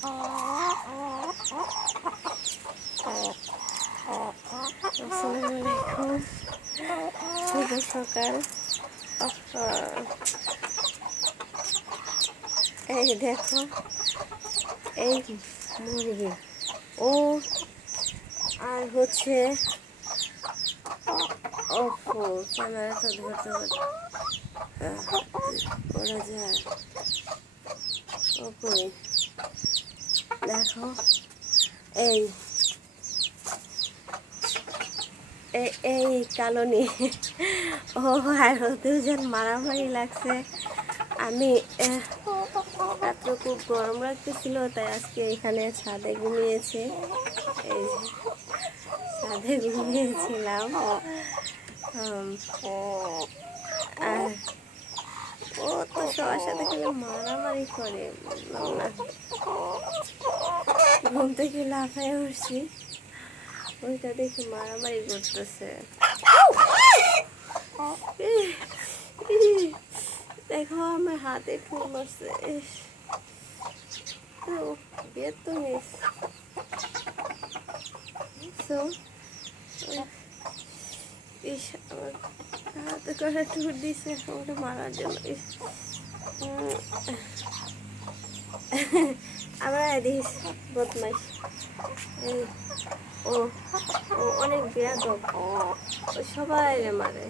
আসসালামু আলাইকুম, শুভ সকাল। এই দেখো, এই মুরগি ও আর হচ্ছে ওপো ক্যামেরাটা ধরতে ওরা যায় ওপরে দেখো। এই এই কালনি ও আর দুজন মারামারি লাগছে। আমি রাত্রে খুব গরম লাগতেছিল, তাই আজকে এখানে ছাদে ঘুমিয়েছে। এই ছাদে ঘুমিয়েছিলাম। আর ও তো সবার সাথে খেলে মারামারি করে, ঘুম থেকে লাফায় উঠছি, ওইটা দেখে মারামারি করতেছে। দেখো আমার হাতে ঠুল মারছে। বেতনিস আমার হাতে করে ঠুল দিছে আমাকে মারার জন্য। আবার দিস বদমাইশ। এই ও অনেক বেয়াদব, ও সবাই মারে,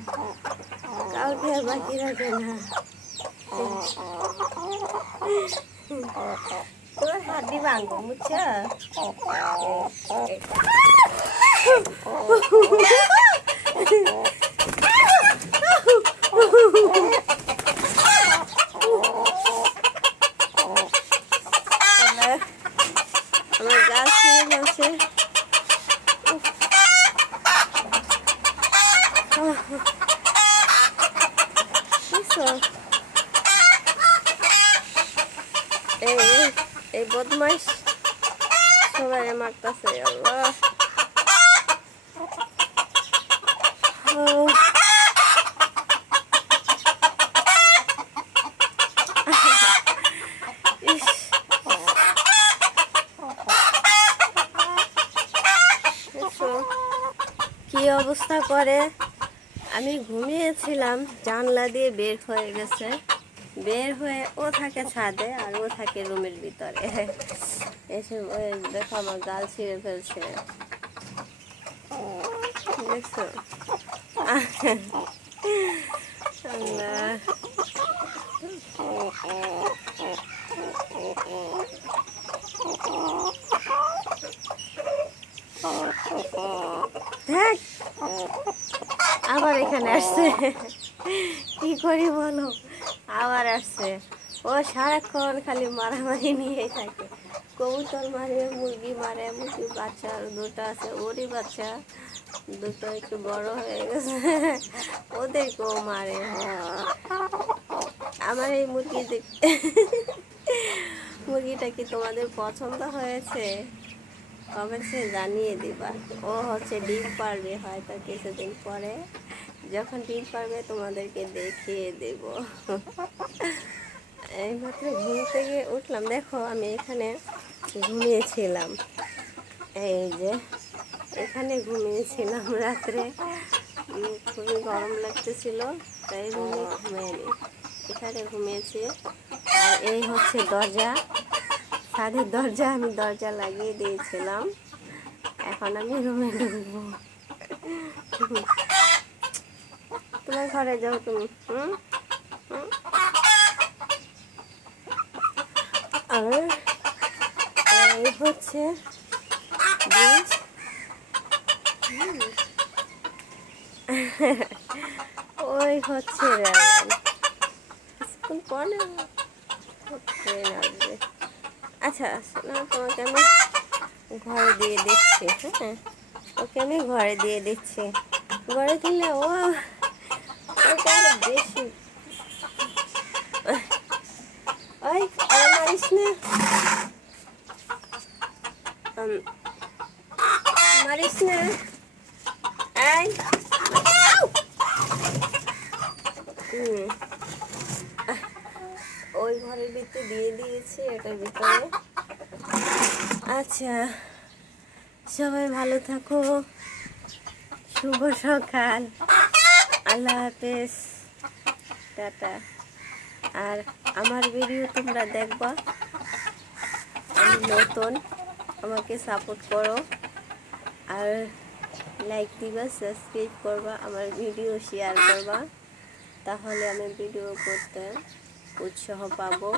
কাউকে আর বাকি রাখে না। তোর হাড্ডি ভাঙবো, বুঝছ? আমার গাছ ছিঁড়ে গেছে। এই বদমাইশ সবাই মারতেছে। আল্লাহ, কি অবস্থা করে। আমি ঘুমিয়েছিলাম, জানলা দিয়ে বের হয়ে গেছে। বের হয়ে ও থাকে ছাদে আর ও থাকে রুমের ভিতরে। এসে ওই দেখো আমার গাল ছিঁড়ে ফেলছে, দেখছো? দেখ আবার এখানে আসছে, কি করি বলো? আবার আসছে। ও সারাক্ষণ খালি মারামারি নিয়েই থাকে। কবুতর মারে, মুরগি মারে, মুরগির বাচ্চা দুটো আছে, ওরই বাচ্চা দুটো একটু বড় হয়ে গেছে, ওদেরকেও মারে। আমার এই মুরগিটা কি তোমাদের পছন্দ হয়েছে? কমেন্টসে জানিয়ে দিবা। ও হচ্ছে ডিম পারবে হয়তো কিছুদিন পরে, যখন ডিম পারবে তোমাদেরকে দেখিয়ে দেব। এইমাত্র ঘুম থেকে উঠলাম, দেখো আমি এখানে ঘুমিয়েছিলাম। এই যে এখানে ঘুমিয়েছিলাম রাত্রে, খুবই গরম লাগতেছিল, তাই রুমে ঘুমিয়ে এখানে ঘুমিয়েছি। আর এই হচ্ছে দরজা, ছাদের দরজা, আমি দরজা লাগিয়ে দিয়েছিলাম। এখন আমি রুমে ঢুকবো। তোমার ঘরে যাও তুমি। আর এই হচ্ছে ওই হচ্ছে স্কুল পড়ে ট্রেন আসবে। আচ্ছা না, তোমাকে আমি ঘরে দিয়ে দিচ্ছি। হ্যাঁ, ওকে আমি ঘরে দিয়ে দিচ্ছি। ঘরে দিলে ও ওটা আরো বেশি। ওই মারিস না, মারিস না। এই ওই ঘরের ভিতরে দিয়ে দিয়েছি, এটার ভিতরে আচ্ছা, সবাই ভালো থাকো। শুভ সকাল, আল্লাহ হাফেজ, টাটা। আর আমার ভিডিও তোমরা দেখবা, আমি নতুন, আমাকে সাপোর্ট করো। আর লাইক দিবা, সাবস্ক্রাইব করবা, আমার ভিডিও শেয়ার করবা, তাহলে আমি ভিডিও করতে উৎসাহ পাবো।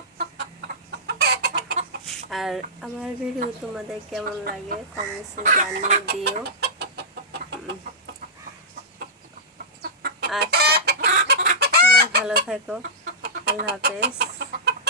আর আমার ভিডিও তোমাদের কেমন লাগে কমেন্টসে জানিয়ে দিও। আচ্ছা, সবাই ভালো থাকো, আল্লাহ হাফেজ।